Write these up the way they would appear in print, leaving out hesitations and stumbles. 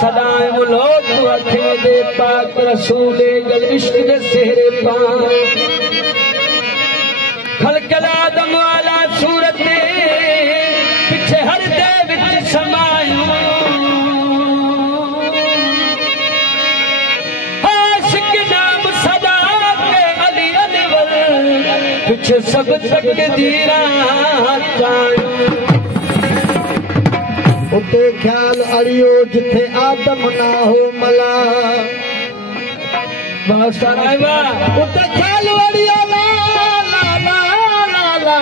सदाएं मुलोक अखे दे पाक रसूले गल इश्क दे सेहरे पान खलकल आदम वाला सूरत पिछे हर दे विच समायूं आशिक नाम सदा के अली अनवर पिछे सब तकदीरां चायूं उते ख्याल अड़ियो जिथे आदम ना हो मला उते ख्याल अड़ियो ला ला ला ला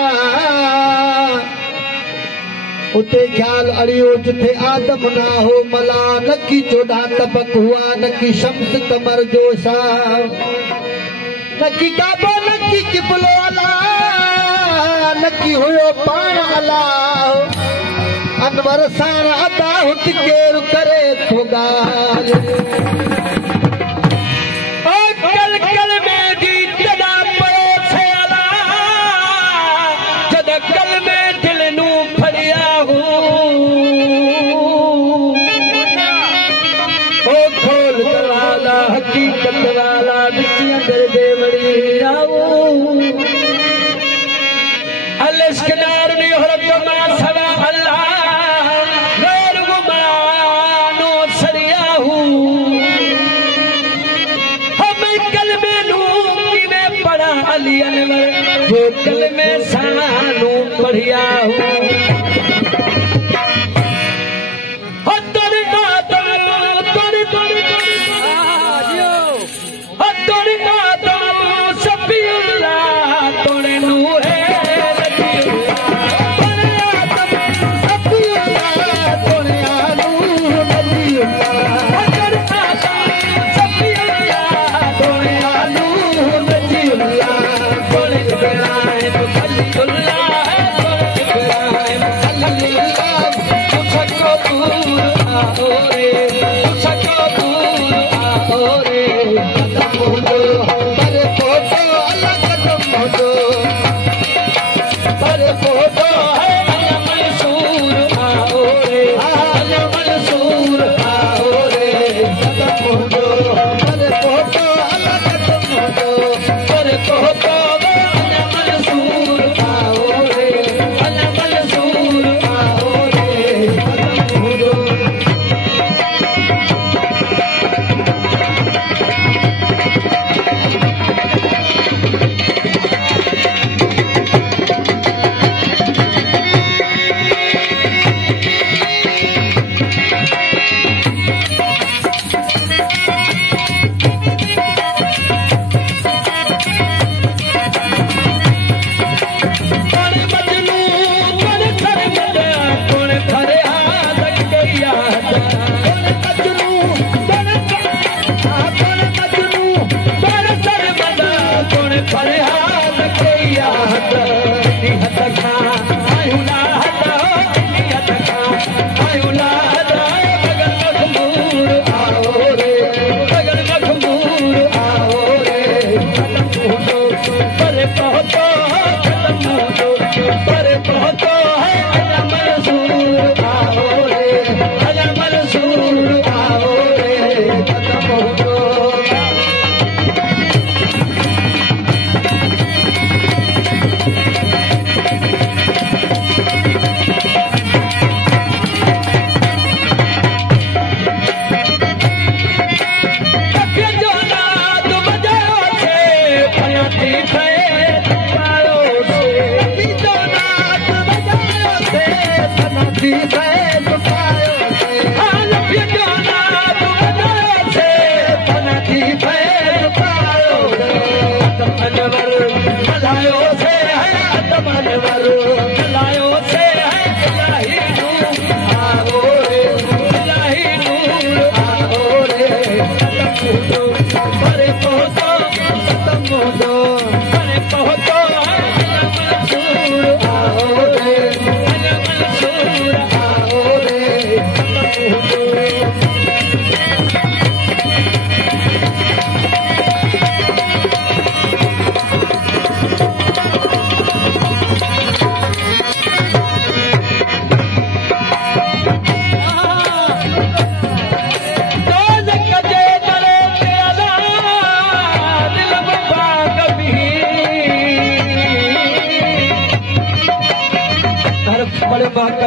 उते ख्याल अड़ियो जिथे आदम ना हो मला नकी चोड़ा तबक हुआ नकी शम्स कमर जोशा नकी काबो नकी किबलो अला नकी हुयो पान अला अनवर सारा अदा हुत केर करे तो गाल ओ कल कल में दी जदा पड़ो से अला जदा कल में दिल नू फड़िया हूँ ओ खोल दरवाजा हकीकत वाला बिच अंदर दे बड़ी आऊं अलिश्क नार नी हरत मा सदा अल्लाह अली अनवर जो कल में सानू पढ़िया हूँ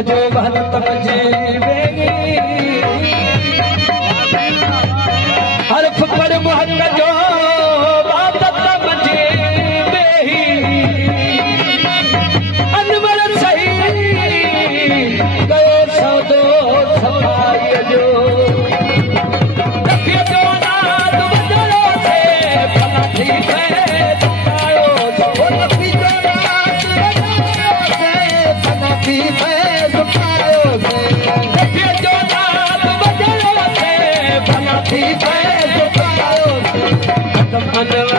जो भरत जीवेगी हर फकर मुहक जो बात जीवेगी अनवर सही गयो सौदो सफाई जो I know.